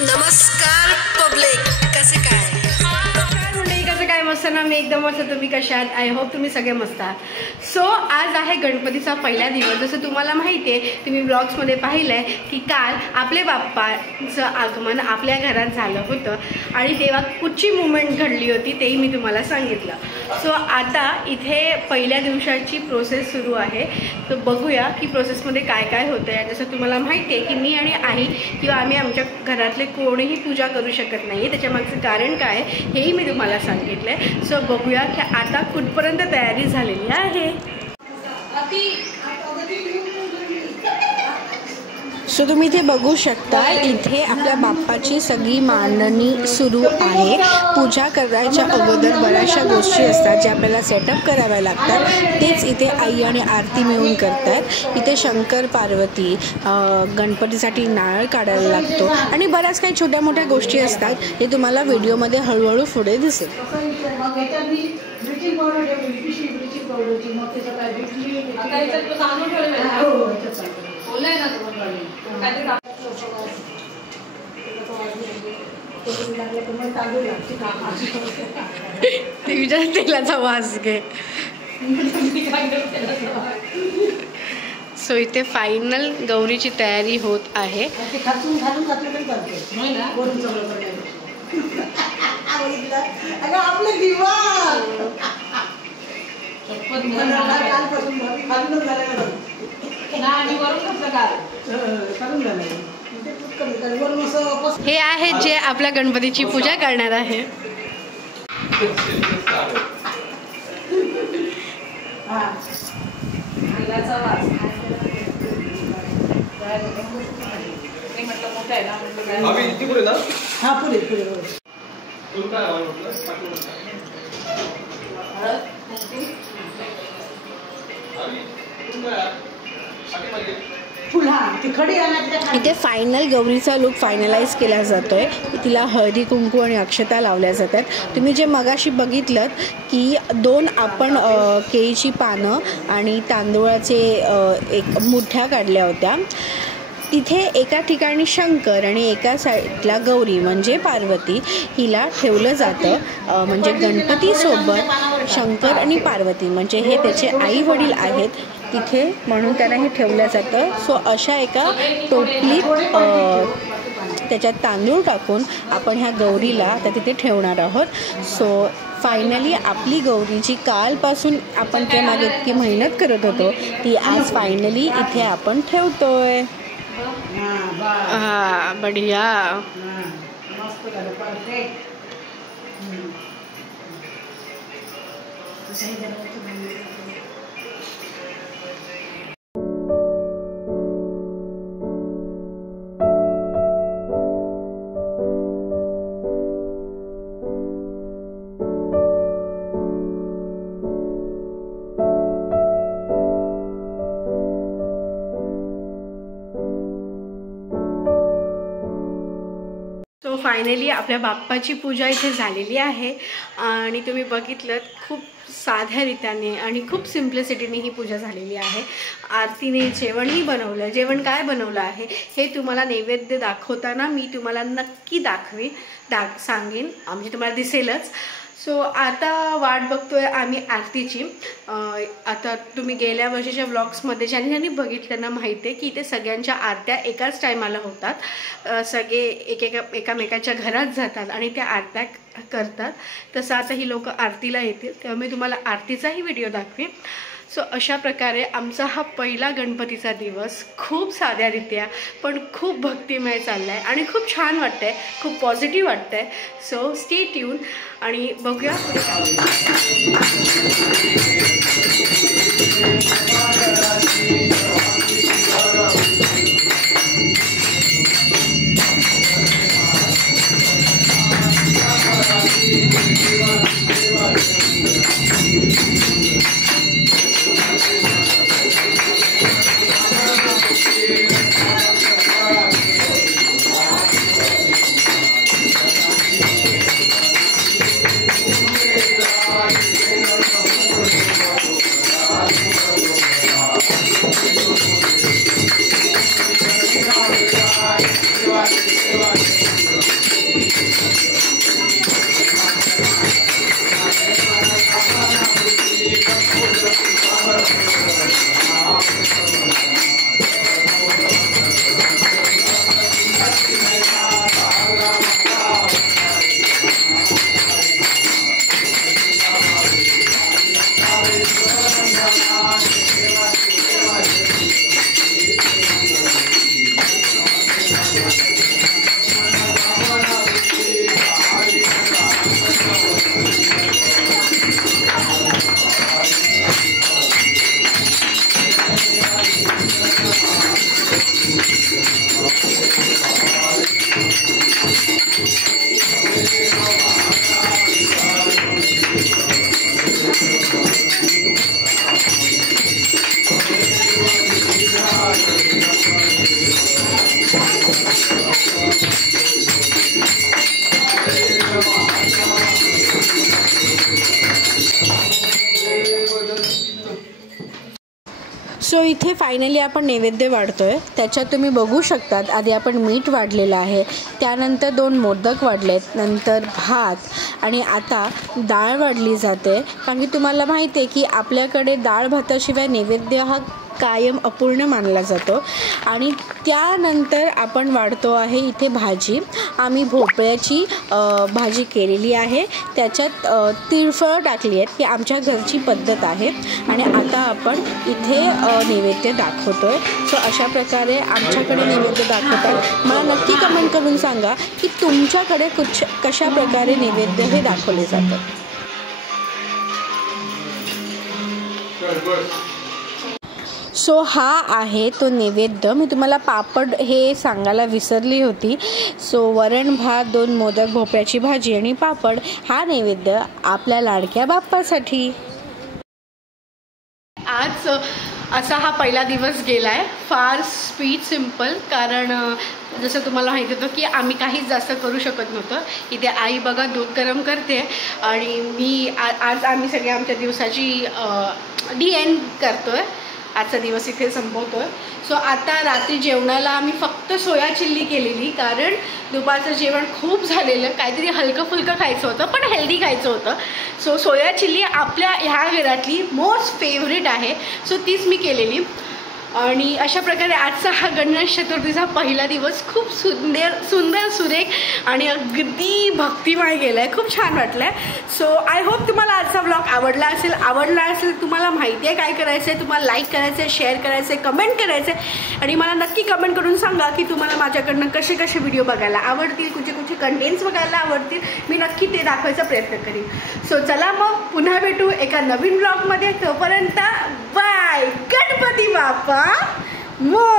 नमस्कार पब्लिक, कसे काय? कसं काय मस्त ना, मी एकदम मस्त. तुम्ही कशा आहात? आय होप तुम्ही सगळे मस्त आहात. सो आज आहे गणपतीचा पहिला दिवस. जसं तुम्हाला माहिती आहे, तुम्ही ब्लॉग्समध्ये पाहिलं आहे की काल आपले बाप्पाचं आगमन आपल्या घरात झालं होतं आणि तेव्हा कुठची मुवमेंट घडली होती तेही मी तुम्हाला सांगितलं. सो आता इथे पहिल्या दिवसाची प्रोसेस सुरू आहे. तर बघूया की प्रोसेसमध्ये काय काय होतं आहे. जसं तुम्हाला माहिती आहे की मी आणि आई किंवा आम्ही आमच्या घरातले कोणीही पूजा करू शकत नाही. त्याच्यामागचं कारण काय हेही मी तुम्हाला सांगितलं. सो बघूया की आता कुठपर्यंत तयारी झालेली आहे. सो तुम्ही इथे बघू शकता, इथे आपल्या बाप्पाची सगळी मांडणी सुरू आहे. पूजा करायच्या अगोदर बऱ्याचशा गोष्टी असतात ज्या आपल्याला सेटअप कराव्या लागतात. तेच इथे आई आणि आरती मिळून करतात. इथे शंकर पार्वती, गणपतीसाठी नारळ काढायला लागतो आणि बऱ्याच काही छोट्या मोठ्या गोष्टी असतात. हे तुम्हाला व्हिडिओमध्ये हळूहळू पुढे दिसेल. तुझ्या तेलाचा वास घे. सो इथे फायनल गौरीची तयारी होत आहे. हे आहेत जे आपल्या गणपतीची पूजा करणार आहे. इथे फायनल गौरीचा लुक फायनलाइज केला जातोय. तिला हळदी कुंकू आणि अक्षता लावल्या जातात. तुम्ही जे मगाशी बघितलं की 2 आपण केळीची पानं आणि तांदूळाचे एक मुठ्या काढल्या होत्या. तिथे एका ठिकाणी शंकर आणि एका साईडला गौरी म्हणजे पार्वती हिला ठेवलं जातं. म्हणजे गणपतीसोबत शंकर आणि पार्वती म्हणजे हे त्याचे आई वडील आहेत तिथे, म्हणून त्यांना हे ठेवलं जातं. सो अशा एका टोपलीत त्याच्यात तांदूळ टाकून आपण ह्या गौरीला आता तिथे ठेवणार आहोत. सो फायनली आपली गौरी जी कालपासून आपण त्या मागे इतकी मेहनत करत होतो ती आज फायनली इथे आपण ठेवतोय. बढिया. सो फायनली आपल्या बाप्पाची पूजा इथे झालेली आहे आणि तुम्ही बघितलं खूप साध्या रीत्याने आणि खूप सिम्प्लिसिटीने ही पूजा झालेली आहे. आरतीने जेवणही बनवलं. जेवण काय बनवलं आहे हे तुम्हाला नैवेद्य दाखवताना मी तुम्हाला नक्की सांगेन, म्हणजे तुम्हाला दिसेलच. सो आता वाट बघतोय आम्ही आरतीची. आता तुम्ही गेल्या वर्षीच्या व्लॉग्समध्ये ज्यांनी बघितलं माहिती आहे की इथे सगळ्यांच्या आरत्या एकाच टायमाला होतात. सगळे एकामेकाच्या घरात जातात आणि त्या आरत्या करतात. तसं आता ही लोक आरतीला येतील तेव्हा मी तुम्हाला आरतीचाही व्हिडिओ दाखवेन. सो अशा प्रकारे आमचा हा पहिला गणपतीचा दिवस खूप साध्यारित्या पण खूप भक्तिमय चालला आहे आणि खूप छान वाटतं आहे, खूप पॉझिटिव्ह वाटतं आहे. सो स्टे ट्यून आणि बघूया पुढे सो इथे फायनली आपण नैवेद्य वाढतोय. त्याच्यात तुम्ही बघू शकतात आधी आपण मीठ वाढलेलं आहे, त्यानंतर 2 मोदक वाढलेत, नंतर भात आणि आता डाळ वाढली जाते. कारण की तुम्हाला माहिती आहे की आपल्याकडे डाळ भाताशिवाय नैवेद्य हा कायम अपूर्ण मानला जातो. आणि त्यानंतर आपण वाढतो आहे इथे भाजी. आम्ही भोपळ्याची भाजी केलेली आहे, त्याच्यात तिळफळं टाकली आहेत, ही आमच्या घरची पद्धत आहे. आणि आता आपण इथे नैवेद्य दाखवतो आहे. सो अशा प्रकारे आमच्याकडे नैवेद्य दाखवतात. मला नक्की कमेंट करून सांगा की तुमच्याकडे कशा प्रकारे नैवेद्य हे दाखवले जातात. सो हा आहे तो नैवेद्य. मी तुम्हाला पापड हे सांगायला विसरली होती. सो वरण भात, 2 मोदक, भोपळ्याची भाजी आणि पापड हा नैवेद्य आपल्या लाडक्या बाप्पासाठी. आज असा हा पहिला दिवस गेला आहे, फार स्वीट सिम्पल. कारण जसं तुम्हाला माहिती होतं की आम्ही काहीच जास्त करू शकत नव्हतं. इथे आई बघा दूध गरम करते आणि मी आज आम्ही सगळ्या आमच्या दिवसाची DN करतो आहे. आजचा दिवस इथे संपवतो आहे. सो आता रात्री जेवणाला आम्ही फक्त सोया चिल्ली केलेली, कारण दुपारचं जेवण खूप झालेलं, काहीतरी हलकं फुलकं खायचं होतं पण हेल्दी खायचं होतं. सो सोया चिल्ली आपल्या ह्या घरातली मोस्ट फेवरेट आहे, सो तीच मी केलेली. आणि अशा प्रकारे आजचा हा गणेश चतुर्थीचा पहिला दिवस खूप सुंदर सुरेख आणि अगदी भक्तिमय गेला आहे. खूप छान वाटलं आहे. सो आय होप तुम्हाला आजचा व्लॉग आवडला असेल. तुम्हाला माहिती आहे काय करायचं आहे, तुम्हाला लाईक करायचं आहे, शेअर करायचं आहे, कमेंट करायचं आहे. आणि मला नक्की कमेंट करून सांगा की तुम्हाला माझ्याकडनं कसे व्हिडिओ बघायला आवडतील, कुठे कंटेंट्स बघायला आवडतील. मी नक्की ते दाखवायचा प्रयत्न करीन. सो चला मग पुन्हा भेटू एका नवीन व्लॉगमध्ये. तोपर्यंत बाय. गणपती बाप्पा मोरया.